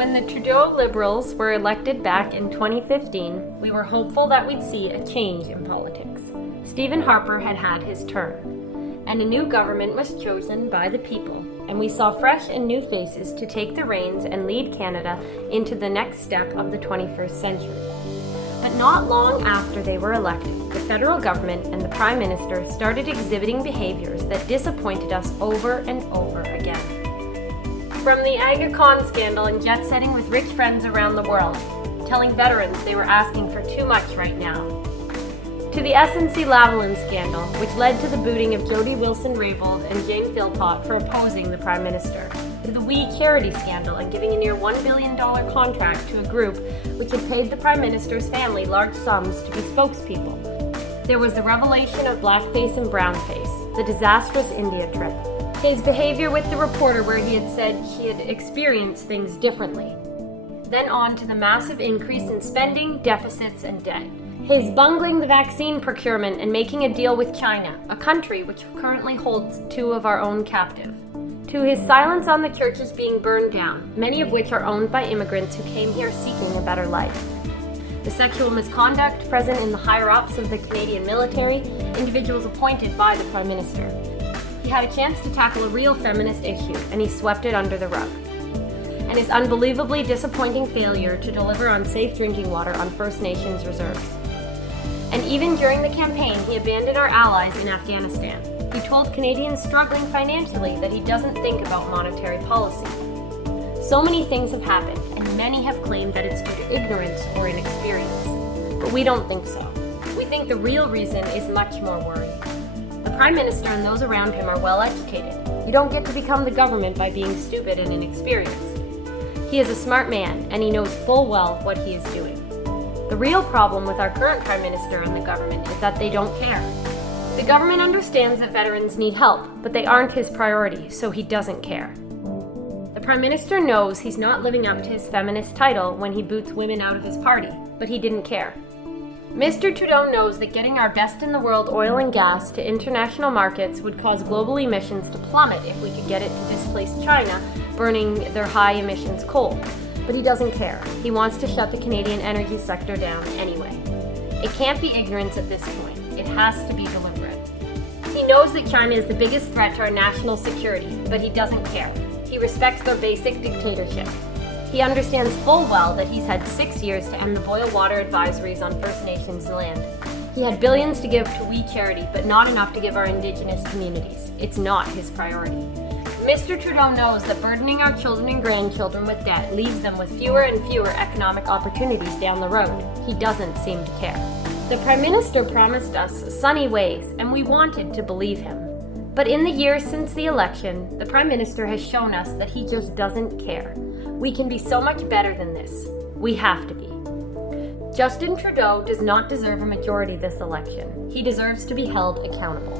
When the Trudeau Liberals were elected back in 2015, we were hopeful that we'd see a change in politics. Stephen Harper had had his turn, and a new government was chosen by the people, and we saw fresh and new faces to take the reins and lead Canada into the next step of the 21st century. But not long after they were elected, the federal government and the Prime Minister started exhibiting behaviors that disappointed us over and over again. From the AgaCon scandal and jet-setting with rich friends around the world, telling veterans they were asking for too much right now, to the SNC-Lavalin scandal, which led to the booting of Jody Wilson-Raybould and Jane Philpott for opposing the Prime Minister, to the We Charity scandal and giving a near $1 billion contract to a group which had paid the Prime Minister's family large sums to be spokespeople. There was the revelation of blackface and brownface, the disastrous India trip, his behavior with the reporter where he had said he had experienced things differently. Then on to the massive increase in spending, deficits, and debt. His bungling the vaccine procurement and making a deal with China, a country which currently holds 2 of our own captive. To his silence on the churches being burned down, many of which are owned by immigrants who came here seeking a better life. The sexual misconduct present in the higher-ups of the Canadian military, individuals appointed by the Prime Minister. He had a chance to tackle a real feminist issue, and he swept it under the rug. And his unbelievably disappointing failure to deliver on safe drinking water on First Nations reserves. And even during the campaign, he abandoned our allies in Afghanistan. He told Canadians struggling financially that he doesn't think about monetary policy. So many things have happened, and many have claimed that it's due to ignorance or inexperience. But we don't think so. We think the real reason is much more worrying. The Prime Minister and those around him are well educated. You don't get to become the government by being stupid and inexperienced. He is a smart man, and he knows full well what he is doing. The real problem with our current Prime Minister and the government is that they don't care. The government understands that veterans need help, but they aren't his priority, so he doesn't care. The Prime Minister knows he's not living up to his feminist title when he boots women out of his party, but he didn't care. Mr. Trudeau knows that getting our best-in-the-world oil and gas to international markets would cause global emissions to plummet if we could get it to displace China, burning their high-emissions coal. But he doesn't care. He wants to shut the Canadian energy sector down anyway. It can't be ignorance at this point. It has to be deliberate. He knows that China is the biggest threat to our national security, but he doesn't care. He respects their basic dictatorship. He understands full well that he's had 6 years to end the boil water advisories on First Nations land. He had billions to give to We Charity, but not enough to give our Indigenous communities. It's not his priority. Mr. Trudeau knows that burdening our children and grandchildren with debt leaves them with fewer and fewer economic opportunities down the road. He doesn't seem to care. The Prime Minister promised us sunny ways, and we wanted to believe him. But in the years since the election, the Prime Minister has shown us that he just doesn't care. We can be so much better than this. We have to be. Justin Trudeau does not deserve a majority this election. He deserves to be held accountable.